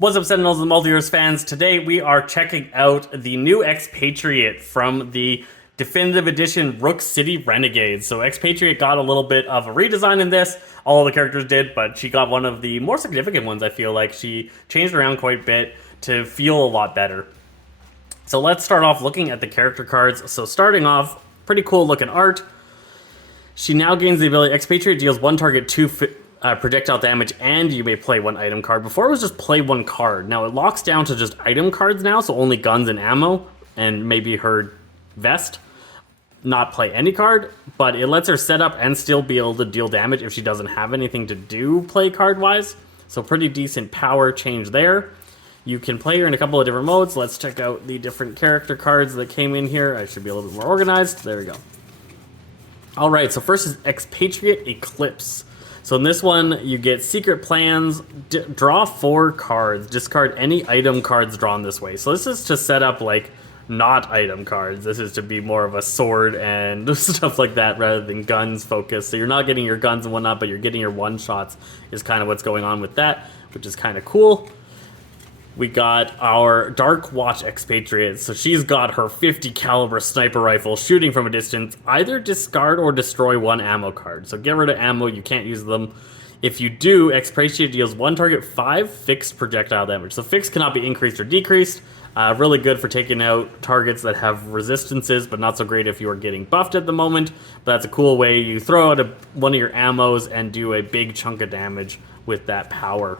What's up, Sentinels and Multiverse fans? Today we are checking out the new Expatriate from the Definitive Edition Rook City Renegades. So Expatriate got a little bit of a redesign in this. All of the characters did, but she got one of the more significant ones, I feel like. She changed around quite a bit to feel a lot better. So let's start off looking at the character cards. So starting off, pretty cool looking art. She now gains the ability, Expatriate deals one target 2 projectile damage, and you may play one item card. Before it was just play one card. Now it locks down to just item cards now, so only guns and ammo, and maybe her vest. Not play any card, but it lets her set up and still be able to deal damage if she doesn't have anything to do play card-wise. So pretty decent power change there. You can play her in a couple of different modes. Let's check out the different character cards that came in here. I should be a little bit more organized. There we go. Alright, so first is Expatriate Eclipse. So in this one, you get Secret Plans, draw 4 cards, discard any item cards drawn this way. So this is to set up, like, not item cards. This is to be more of a sword and stuff like that rather than guns focused. So you're not getting your guns and whatnot, but you're getting your one-shots is kind of what's going on with that, which is kind of cool. We got our Dark Watch Expatriate. So she's got her 50 caliber sniper rifle shooting from a distance. Either discard or destroy one ammo card. So get rid of ammo, you can't use them. If you do, Expatriate deals one target 5 fixed projectile damage. So fixed cannot be increased or decreased. Really good for taking out targets that have resistances, but not so great if you are getting buffed at the moment. But that's a cool way. You throw out one of your ammos and do a big chunk of damage with that power.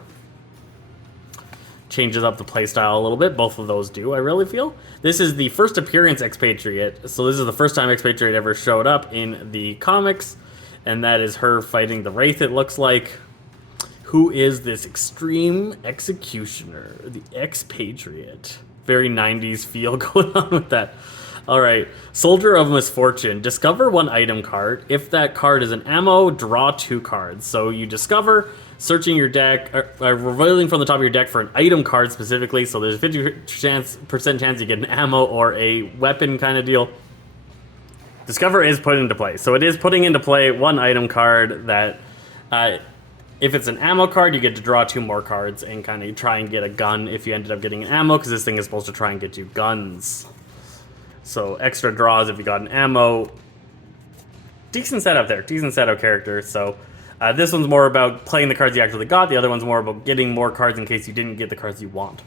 Changes up the playstyle a little bit. Both of those do, I really feel. This is the first appearance Expatriate. So this is the first time Expatriate ever showed up in the comics. And that is her fighting the Wraith, it looks like. Who is this Extreme Executioner? The Expatriate. Very 90s feel going on with that. Alright, Soldier of Misfortune. Discover one item card. If that card is an ammo, draw 2 cards. So you discover, searching your deck, revealing from the top of your deck for an item card specifically, so there's a 50% chance you get an ammo or a weapon kind of deal. Discover is put into play. So it is putting into play one item card that, if it's an ammo card, you get to draw 2 more cards and kind of try and get a gun if you ended up getting an ammo, because this thing is supposed to try and get you guns. So extra draws if you got an ammo. Decent setup there. Decent setup character. So this one's more about playing the cards you actually got. The other one's more about getting more cards in case you didn't get the cards you want.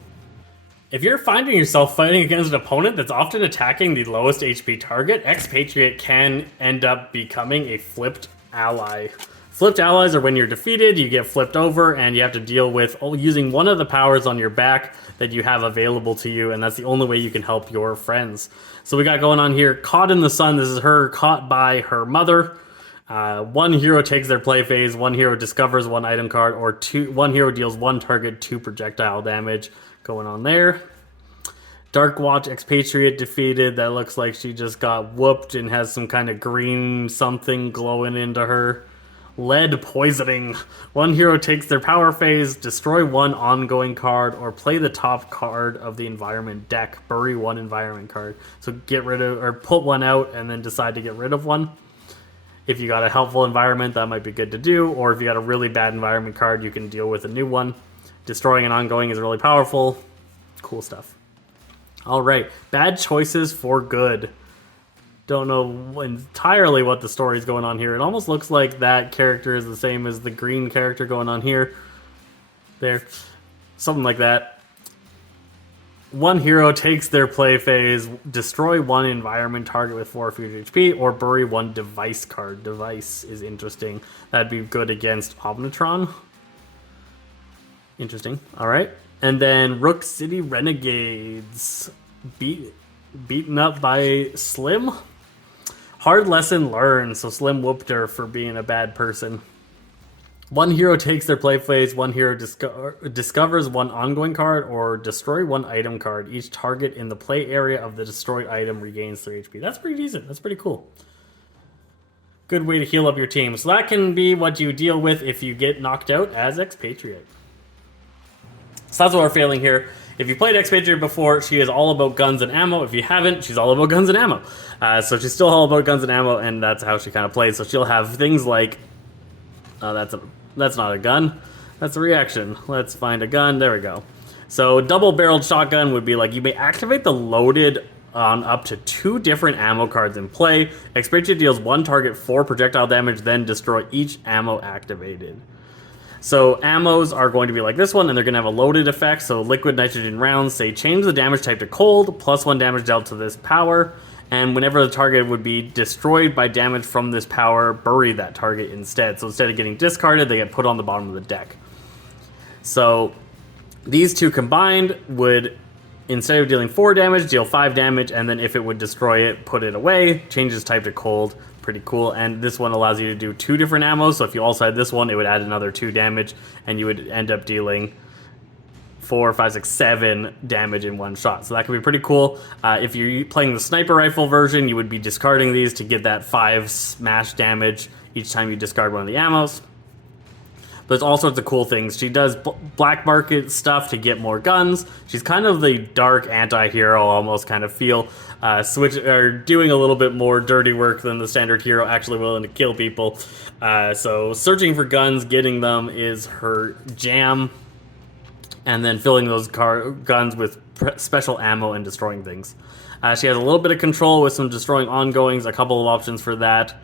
If you're finding yourself fighting against an opponent that's often attacking the lowest HP target, Expatriate can end up becoming a flipped ally. Flipped allies are when you're defeated, you get flipped over, and you have to deal with using one of the powers on your back that you have available to you, and that's the only way you can help your friends. So we got going on here, Caught in the Sun. This is her caught by her mother. One hero takes their play phase, one hero discovers one item card, or one hero deals one target 2 projectile damage going on there. Dark Watch Expatriate defeated. That looks like she just got whooped and has some kind of green something glowing into her. Lead Poisoning. One hero takes their power phase, destroy one ongoing card, or play the top card of the environment deck. Bury one environment card. So get rid of, or put one out and then decide to get rid of one. If you got a helpful environment, that might be good to do. Or if you got a really bad environment card, you can deal with a new one. Destroying an ongoing is really powerful. Cool stuff. Alright, Bad Choices for Good. Don't know entirely what the story is going on here. It almost looks like that character is the same as the green character going on here. There. Something like that. One hero takes their play phase, destroy one environment target with 4 future HP, or bury one device card. Device is interesting. That'd be good against Omnitron. Interesting. Alright. And then Rook City Renegades. Beaten up by Slim. Hard lesson learned. So Slim whooped her for being a bad person. One hero takes their play phase, one hero discovers one ongoing card, or destroy one item card. Each target in the play area of the destroyed item regains 3 HP. That's pretty decent. That's pretty cool. Good way to heal up your team. So that can be what you deal with if you get knocked out as Expatriate. So that's what we're feeling here. If you played Expatriate before, she is all about guns and ammo. If you haven't, she's all about guns and ammo. So she's still all about guns and ammo, and that's how she kind of plays. So she'll have things like... that's not a gun. That's a reaction. Let's find a gun. There we go. So double-barreled shotgun would be like you may activate the loaded on up to 2 different ammo cards in play. Expatriate deals 1 target 4 projectile damage, then destroy each ammo activated. So ammos are going to be like this one, and they're going to have a loaded effect. So liquid nitrogen rounds say change the damage type to cold, +1 damage dealt to this power, and whenever the target would be destroyed by damage from this power, bury that target instead. So instead of getting discarded, they get put on the bottom of the deck. So these two combined would, instead of dealing 4 damage, deal 5 damage, and then if it would destroy it, put it away, changes type to cold. Pretty cool. And this one allows you to do 2 different ammos, so if you also had this one, it would add another 2 damage, and you would end up dealing 4, 5, 6, 7 damage in one shot. So that could be pretty cool. If you're playing the sniper rifle version, you would be discarding these to get that 5 smash damage each time you discard one of the ammos. There's all sorts of cool things. She does black market stuff to get more guns. She's kind of the dark anti-hero, almost kind of feel. Doing a little bit more dirty work than the standard hero, actually willing to kill people. So searching for guns, getting them is her jam. And then filling those guns with special ammo and destroying things. She has a little bit of control with some destroying ongoings, a couple of options for that.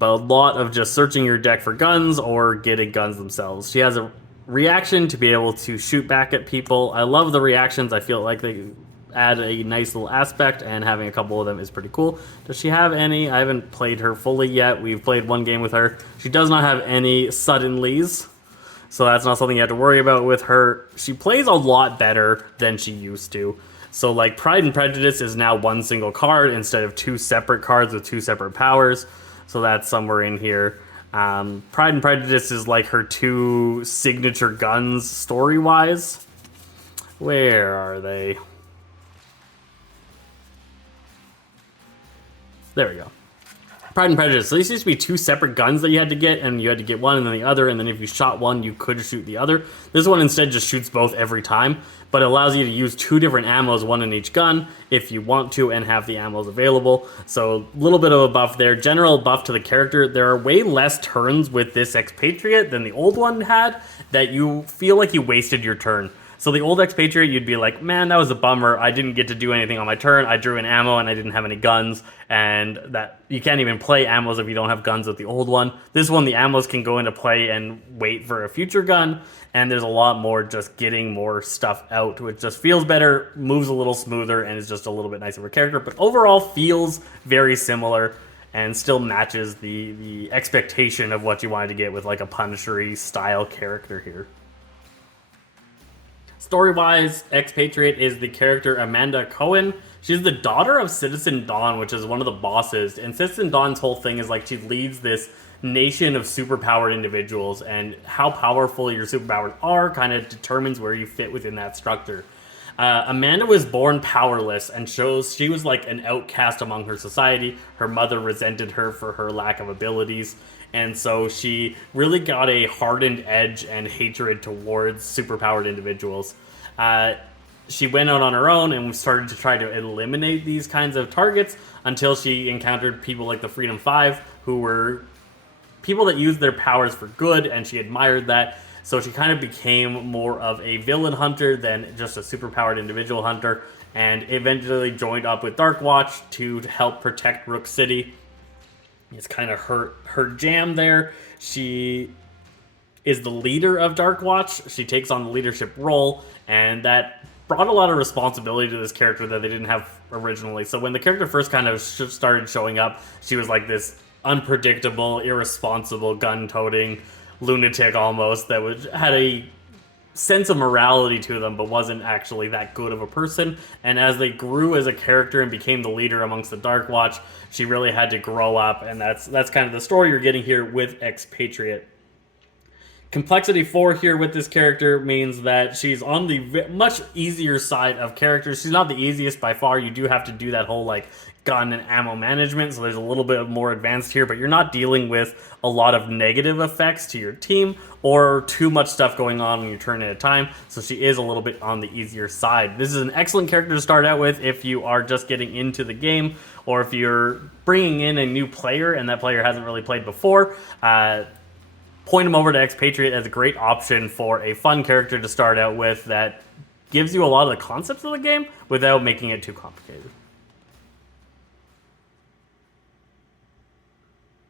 But a lot of just searching your deck for guns or getting guns themselves. She has a reaction to be able to shoot back at people. I love the reactions. I feel like they add a nice little aspect, and having a couple of them is pretty cool. Does she have any? I haven't played her fully yet. We've played 1 game with her. She does not have any suddenlies, so that's not something you have to worry about with her. She plays a lot better than she used to. So like Pride and Prejudice is now 1 single card instead of 2 separate cards with 2 separate powers. So that's somewhere in here. Pride and Prejudice is like her 2 signature guns story-wise. Where are they? There we go. Pride and Prejudice. So these used to be 2 separate guns that you had to get, and you had to get one and then the other, and then if you shot one, you could shoot the other. This one instead just shoots both every time, but it allows you to use 2 different ammos, 1 in each gun, if you want to, and have the ammos available. So a little bit of a buff there. General buff to the character. There are way less turns with this expatriate than the old one had, that you feel like you wasted your turn. So the old expatriate, you'd be like, man, that was a bummer. I didn't get to do anything on my turn. I drew an ammo and I didn't have any guns. And that you can't even play ammos if you don't have guns with the old one. This one, the ammos can go into play and wait for a future gun. And there's a lot more just getting more stuff out, which just feels better, moves a little smoother, and is just a little bit nicer of a character. But overall feels very similar and still matches the expectation of what you wanted to get with like a Punisher-y style character here. Story-wise, Expatriate is the character Amanda Cohen. She's the daughter of Citizen Dawn, which is one of the bosses. And Citizen Dawn's whole thing is like she leads this nation of superpowered individuals, and how powerful your superpowers are kind of determines where you fit within that structure. Amanda was born powerless and shows she was like an outcast among her society. Her mother resented her for her lack of abilities. And so she really got a hardened edge and hatred towards superpowered individuals. She went out on her own and started to try to eliminate these kinds of targets until she encountered people like the Freedom Five, who were people that used their powers for good, and she admired that. So she kind of became more of a villain hunter than just a superpowered individual hunter, and eventually joined up with Darkwatch to help protect Rook City. It's kind of her jam there. She is the leader of Darkwatch. She takes on the leadership role, and that brought a lot of responsibility to this character that they didn't have originally. So when the character first kind of started showing up, she was like this unpredictable, irresponsible, gun-toting lunatic almost that had a sense of morality to them, but wasn't actually that good of a person. And as they grew as a character and became the leader amongst the Darkwatch, she really had to grow up, and that's kind of the story you're getting here with Expatriate. Complexity 4 here with this character means that she's on the much easier side of characters. She's not the easiest by far. You do have to do that whole like gun and ammo management, so there's a little bit more advanced here, but you're not dealing with a lot of negative effects to your team or too much stuff going on when you turn at a time, so she is a little bit on the easier side. This is an excellent character to start out with if you are just getting into the game, or if you're bringing in a new player and that player hasn't really played before. point him over to Expatriate as a great option for a fun character to start out with that gives you a lot of the concepts of the game without making it too complicated.